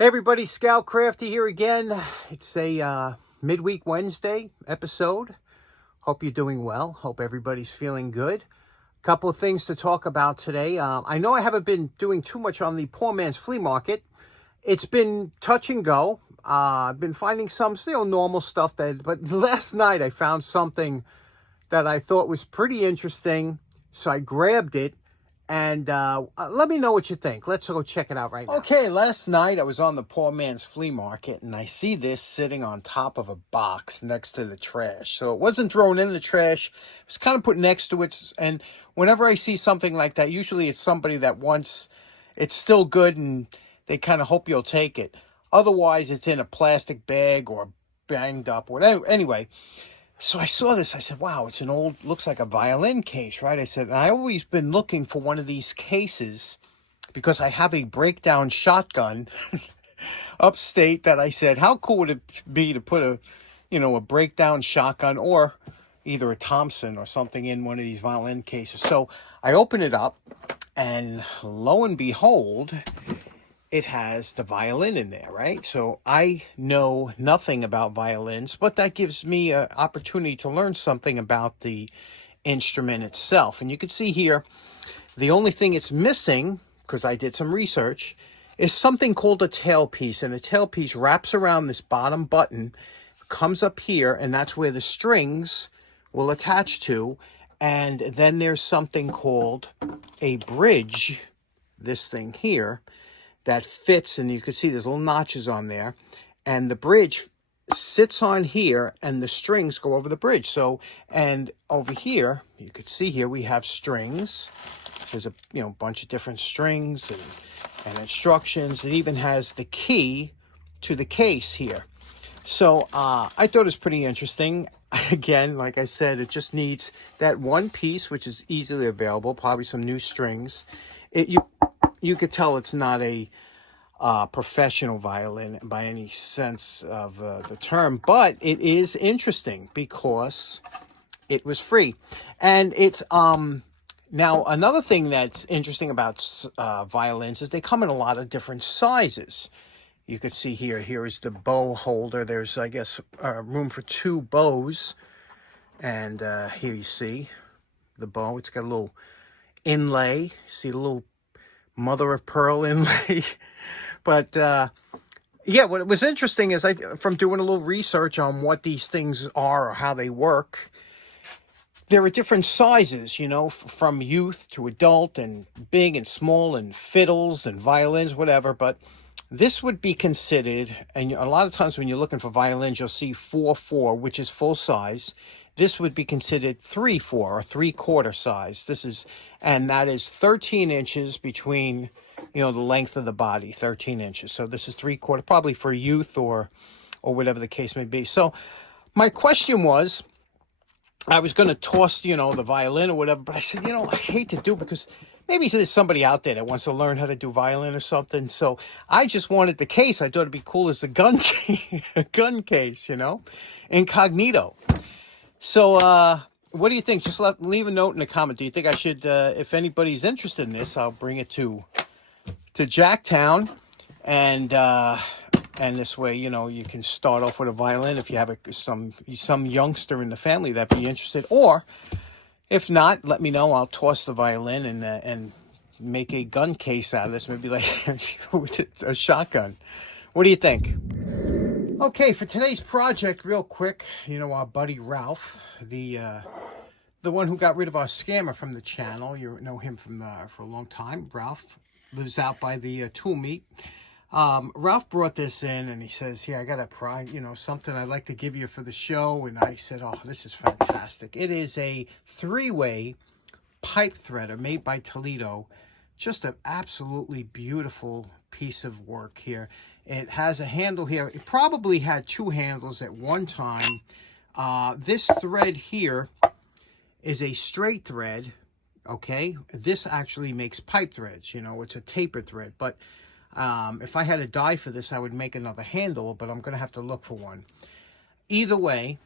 Hey everybody, Scout Crafty here again. It's a midweek Wednesday episode. Hope you're doing well. Hope everybody's feeling good. Couple of things to talk about today. I know I haven't been doing too much on the poor man's flea market. It's been touch and go. I've been finding some normal stuff, but last night I found something that I thought was pretty interesting. So I grabbed it. And let me know what you think. Let's go check it out right now. Okay, last night I was on the poor man's flea market, and I see this sitting on top of a box next to the trash. So it wasn't thrown in the trash. It was kind of put next to it. And whenever I see something like that, usually it's somebody that wants, it's still good, and they kind of hope you'll take it. Otherwise, it's in a plastic bag or banged up, whatever. Anyway. So I saw this, I said, wow, it's an old, looks like a violin case, right? I said, and I always been looking for one of these cases because I have a breakdown shotgun upstate that I said, how cool would it be to put a breakdown shotgun or either a Thompson or something in one of these violin cases. So I open it up and lo and behold, it has the violin in there, right? So I know nothing about violins, but that gives me an opportunity to learn something about the instrument itself. And you can see here, the only thing it's missing, because I did some research, is something called a tailpiece. And a tailpiece wraps around this bottom button, comes up here, and that's where the strings will attach to. And then there's something called a bridge, this thing here, that fits, and you can see there's little notches on there, and the bridge sits on here and the strings go over the bridge. So, and over here you could see here we have strings. There's a bunch of different strings and instructions. It even has the key to the case here. So I thought it was pretty interesting. Again, like I said, it just needs that one piece, which is easily available, probably some new strings. You could tell it's not a professional violin by any sense of the term, but it is interesting because it was free. And it's now another thing that's interesting about violins is they come in a lot of different sizes. You could see here is the bow holder. There's, I guess, room for 2 bows. And here you see the bow. It's got a little inlay. See the little mother of pearl inlay. But yeah, what was interesting is from doing a little research on what these things are or how they work, there are different sizes, from youth to adult and big and small and fiddles and violins, whatever. But this would be considered, and a lot of times when you're looking for violins, you'll see 4/4, which is full size. This would be considered 3/4 or 3/4 size. And that is 13 inches between, the length of the body, 13 inches. So this is 3/4, probably for youth or whatever the case may be. So my question was, I was going to toss, the violin or whatever, but I said, I hate to do it because maybe there's somebody out there that wants to learn how to do violin or something. So I just wanted the case. I thought it'd be cool as a gun case, incognito. So, what do you think? Just leave a note in the comment. Do you think I should, if anybody's interested in this, I'll bring it to Jacktown, and this way, you can start off with a violin if you have some youngster in the family that'd be interested. Or if not, let me know. I'll toss the violin and make a gun case out of this, maybe like with a shotgun. What do you think? Okay, for today's project, real quick, our buddy Ralph, the one who got rid of our scammer from the channel. You know him from for a long time. Ralph lives out by the tool meet. Ralph brought this in and he says, I got a something I'd like to give you for the show. And I said, oh, this is fantastic. It is a 3-way pipe threader made by Toledo. Just an absolutely beautiful piece of work here. It has a handle here. It probably had 2 handles at one time. This thread here is a straight thread, okay? This actually makes pipe threads, it's a tapered thread. But if I had a die for this, I would make another handle, but I'm going to have to look for one. Either way,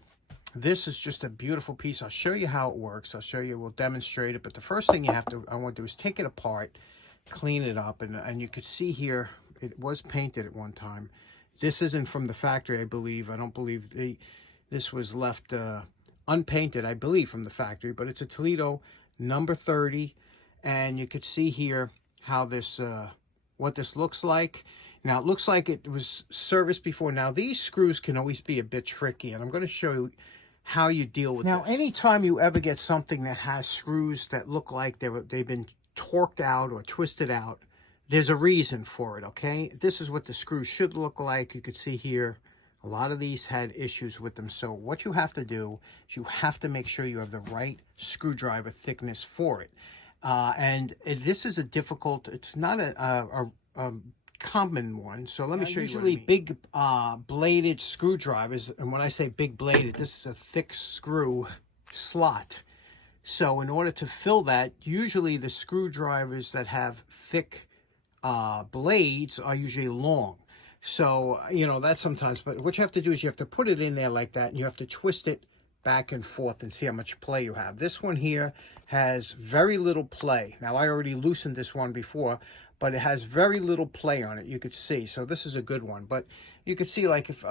this is just a beautiful piece. I'll show you how it works. We'll demonstrate it. But the first thing I want to do is take it apart, clean it up, and you can see here It was painted at one time. This isn't from the factory, I believe. I don't believe this was left unpainted, I believe, from the factory. But it's a Toledo number 30. And you could see here how this, what this looks like. Now, it looks like it was serviced before. Now, these screws can always be a bit tricky. And I'm going to show you how you deal with this. Now, anytime you ever get something that has screws that look like they've been torqued out or twisted out, there's a reason for it, okay? This is what the screws should look like. You could see here, a lot of these had issues with them. So what you have to do is you have to make sure you have the right screwdriver thickness for it. And this is a difficult, it's not a common one. So let me show you. Usually big bladed screwdrivers, and when I say big bladed, this is a thick screw slot. So in order to fill that, usually the screwdrivers that have thick blades are usually long. So, you know, that's sometimes, but what you have to do is you have to put it in there like that, and you have to twist it back and forth and see how much play you have. This one here has very little play. Now, I already loosened this one before, but it has very little play on it, you could see. So this is a good one. But you could see, like, if,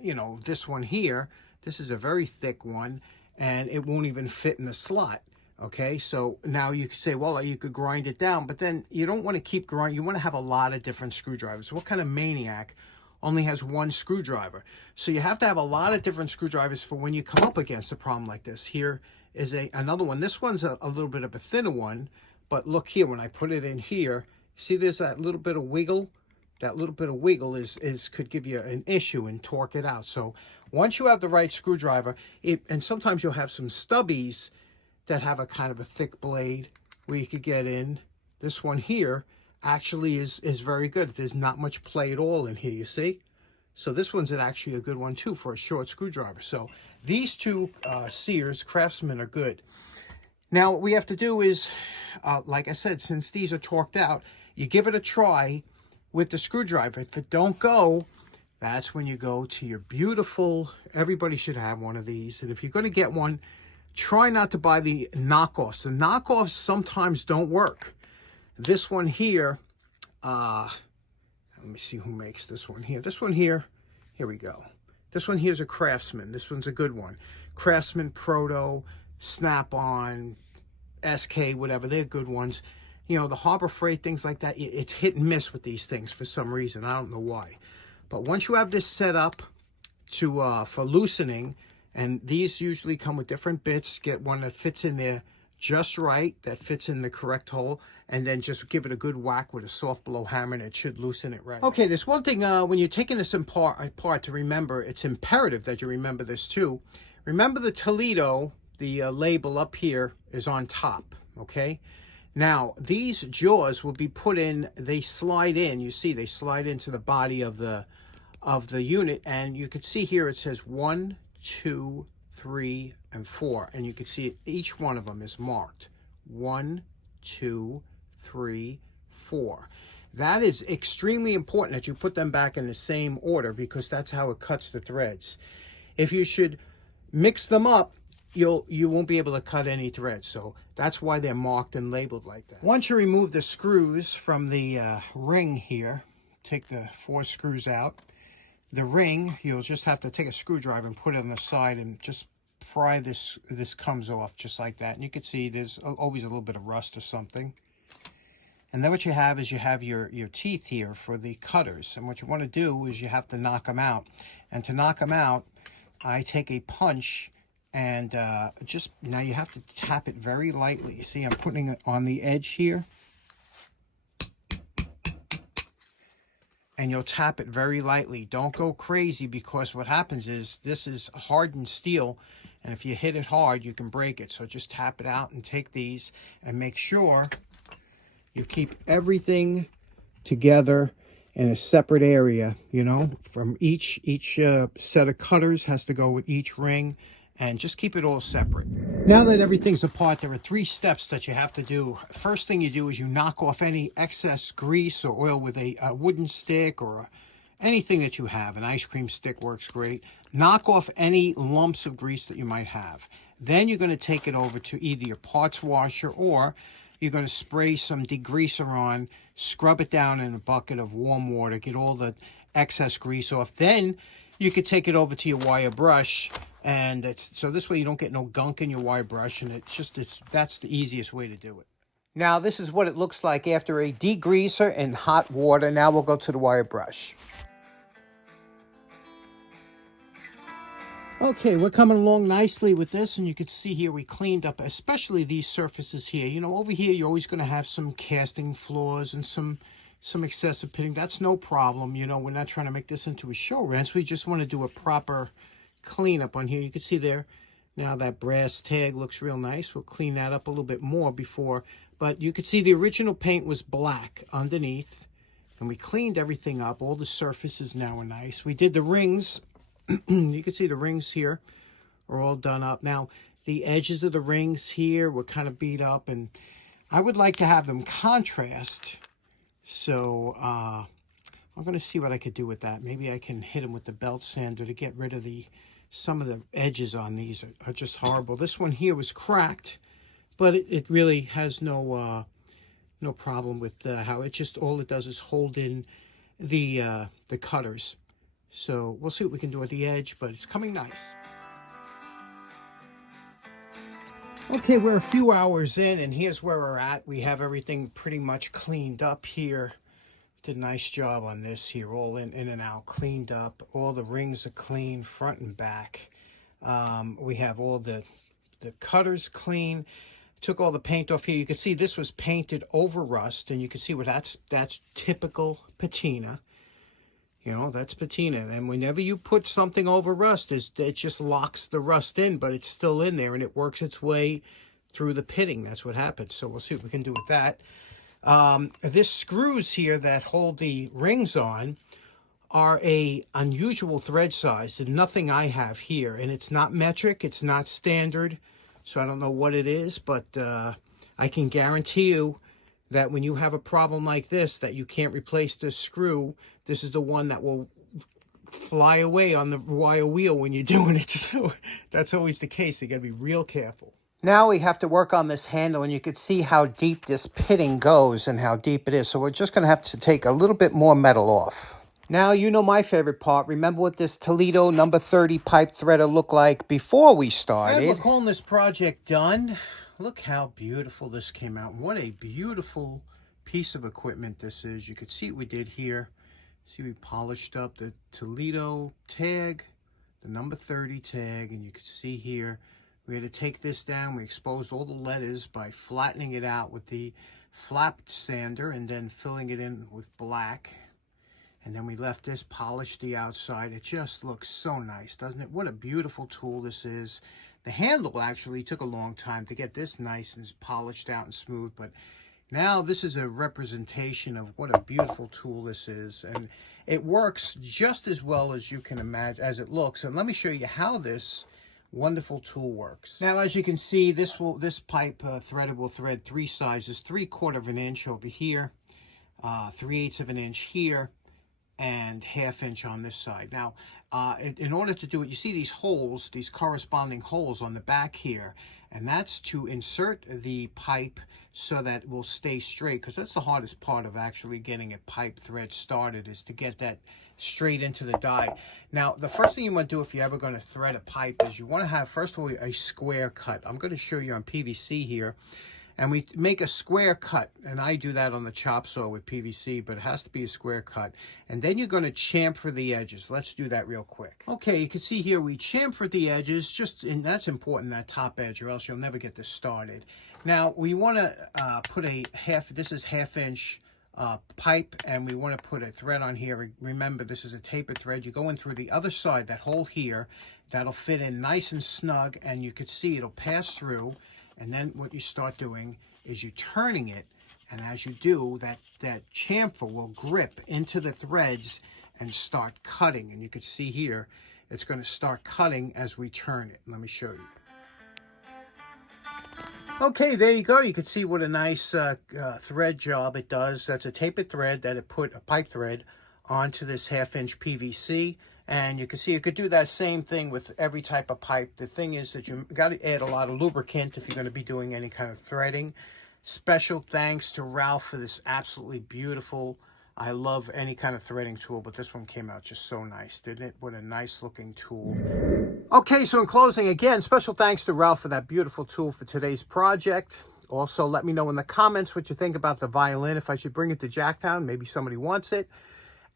you know, this one here, this is a very thick one, and it won't even fit in the slot. Okay, so now you could say, well, you could grind it down, but then you don't want to keep grinding. You want to have a lot of different screwdrivers. What kind of maniac only has one screwdriver? So you have to have a lot of different screwdrivers for when you come up against a problem like this. Here is another one. This one's a little bit of a thinner one, but look here, when I put it in here, see there's that little bit of wiggle? That little bit of wiggle could give you an issue and torque it out. So once you have the right screwdriver, and sometimes you'll have some stubbies that have a kind of a thick blade where you could get in. This one here actually is very good. There's not much play at all in here, you see? So this one's actually a good one too for a short screwdriver. So these two Sears Craftsman are good. Now what we have to do is, like I said, since these are torqued out, you give it a try with the screwdriver. If it don't go, that's when you go to your beautiful, everybody should have one of these. And if you're going to get one, try not to buy the knockoffs. The knockoffs sometimes don't work. This one here, let me see who makes this one here. This one here we go. This one here's a Craftsman. This one's a good one. Craftsman, Proto, Snap-on, SK, whatever. They're good ones. You know, the Harbor Freight, things like that, it's hit and miss with these things for some reason. I don't know why. But once you have this set up for loosening, and these usually come with different bits. Get one that fits in there just right, that fits in the correct hole, and then just give it a good whack with a soft blow hammer, and it should loosen it right. Okay, there's one thing when you're taking this apart to remember. It's imperative that you remember this too. Remember the Toledo, the label up here is on top, okay? Now, these jaws will be put in, they slide in. You see, they slide into the body of the unit, and you can see here it says 1, 2, 3, and 4, and you can see each one of them is marked 1, 2, 3, 4. That is extremely important that you put them back in the same order, because that's how it cuts the threads. If you should mix them up, you won't be able to cut any threads. So that's why they're marked and labeled like that. Once you remove the screws from the ring here, take the 4 screws out. The ring, you'll just have to take a screwdriver and put it on the side and just pry this comes off just like that. And you can see there's always a little bit of rust or something. And then what you have is you have your teeth here for the cutters. And what you want to do is you have to knock them out. And to knock them out, I take a punch and just, now you have to tap it very lightly. You see I'm putting it on the edge here. And you'll tap it very lightly. Don't go crazy, because what happens is this is hardened steel, and if you hit it hard, you can break it. So just tap it out and take these and make sure you keep everything together in a separate area, you know, from each set of cutters has to go with each ring, and just keep it all separate. Now that everything's apart, there are 3 steps that you have to do. First thing you do is you knock off any excess grease or oil with a wooden stick or anything that you have. An ice cream stick works great. Knock off any lumps of grease that you might have. Then you're going to take it over to either your parts washer, or you're going to spray some degreaser on, scrub it down in a bucket of warm water, get all the excess grease off. Then you could take it over to your wire brush, and so this way you don't get no gunk in your wire brush, and that's the easiest way to do it. Now this is what it looks like after a degreaser in hot water. Now we'll go to the wire brush. Okay, we're coming along nicely with this, and you can see here we cleaned up, especially these surfaces here. You know, over here you're always going to have some casting flaws and some excessive pitting. That's no problem. You know, we're not trying to make this into a show rinse. We just want to do a proper cleanup on here. You can see there, now that brass tag looks real nice. We'll clean that up a little bit more before, but you can see the original paint was black underneath, and we cleaned everything up. All the surfaces now are nice. We did the rings. You can see the rings here are all done up. Now, the edges of the rings here were kind of beat up, and I would like to have them contrast. So I'm going to see what I could do with that. Maybe I can hit them with the belt sander to get rid of some of the edges on these are just horrible. This one here was cracked, but it really has no problem with how it just, all it does is hold in the cutters. So we'll see what we can do at the edge, but it's coming nice. Okay, we're a few hours in, and here's where we're at. We have everything pretty much cleaned up here. Did a nice job on this here, all in and out, cleaned up. All the rings are clean, front and back. We have all the cutters clean. Took all the paint off here. You can see this was painted over rust, and you can see what that's typical patina. You know, that's patina. And whenever you put something over rust, it just locks the rust in, but it's still in there, and it works its way through the pitting. That's what happens. So we'll see what we can do with that. This screws here that hold the rings on are a unusual thread size, and nothing I have here. And it's not metric. It's not standard. So I don't know what it is, but I can guarantee you that when you have a problem like this, that you can't replace this screw, this is the one that will fly away on the wire wheel when you're doing it. So that's always the case. You got to be real careful. Now we have to work on this handle, and you can see how deep this pitting goes and how deep it is. So we're just going to have to take a little bit more metal off. Now, you know my favorite part. Remember what this Toledo No. 30 pipe threader looked like before we started? And we're calling this project done. Look how beautiful this came out. What a beautiful piece of equipment this is. You can see what we did here. See, we polished up the Toledo tag, the No. 30 tag, and you can see here, we had to take this down. We exposed all the letters by flattening it out with the flap sander and then filling it in with black. And then we left this polished the outside. It just looks so nice, doesn't it? What a beautiful tool this is. The handle actually took a long time to get this nice and polished out and smooth, but now this is a representation of what a beautiful tool this is. And it works just as well as you can imagine, as it looks. And let me show you how this wonderful tool works. Now, as you can see, this pipe threaded will thread three sizes: 3/4 of an inch over here, 3/8 of an inch here, and 1/2 inch on this side. Now, in order to do it, you see these holes, these corresponding holes on the back here, and that's to insert the pipe so that it will stay straight, because that's the hardest part of actually getting a pipe thread started, is to get that straight into the die. Now, the first thing you want to do if you're ever going to thread a pipe is you want to have, first of all, a square cut. I'm going to show you on PVC here. And we make a square cut, and I do that on the chop saw with PVC, but it has to be a square cut. And then you're going to chamfer the edges. Let's do that real quick. Okay, you can see here we chamfer the edges, and that's important, that top edge, or else you'll never get this started. Now, we want to put this is 1/2 inch pipe, and we want to put a thread on here. Remember, this is a tapered thread. You go in through the other side, that hole here, that'll fit in nice and snug, and you can see it'll pass through. And then what you start doing is you turning it, and as you do, that chamfer will grip into the threads and start cutting. And you can see here, it's going to start cutting as we turn it. Let me show you. Okay, there you go. You can see what a nice thread job it does. That's a tapered thread that it put a pipe thread onto this 1/2 inch PVC. And you can see you could do that same thing with every type of pipe. The thing is that you got to add a lot of lubricant if you're going to be doing any kind of threading. Special thanks to Ralph for this absolutely beautiful, I love any kind of threading tool, but this one came out just so nice, didn't it? What a nice looking tool. Okay, so in closing, again, special thanks to Ralph for that beautiful tool for today's project. Also, let me know in the comments what you think about the violin, if I should bring it to Jacktown. Maybe somebody wants it.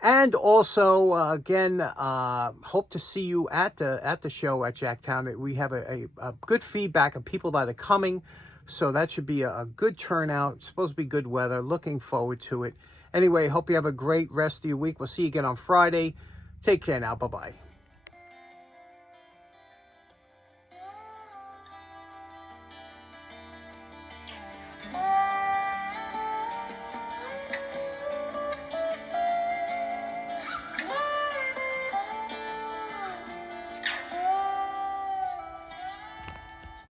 And also, again, hope to see you at the show at Jacktown. We have a good feedback of people that are coming, so that should be a good turnout. It's supposed to be good weather. Looking forward to it. Anyway, hope you have a great rest of your week. We'll see you again on Friday. Take care now. Bye-bye.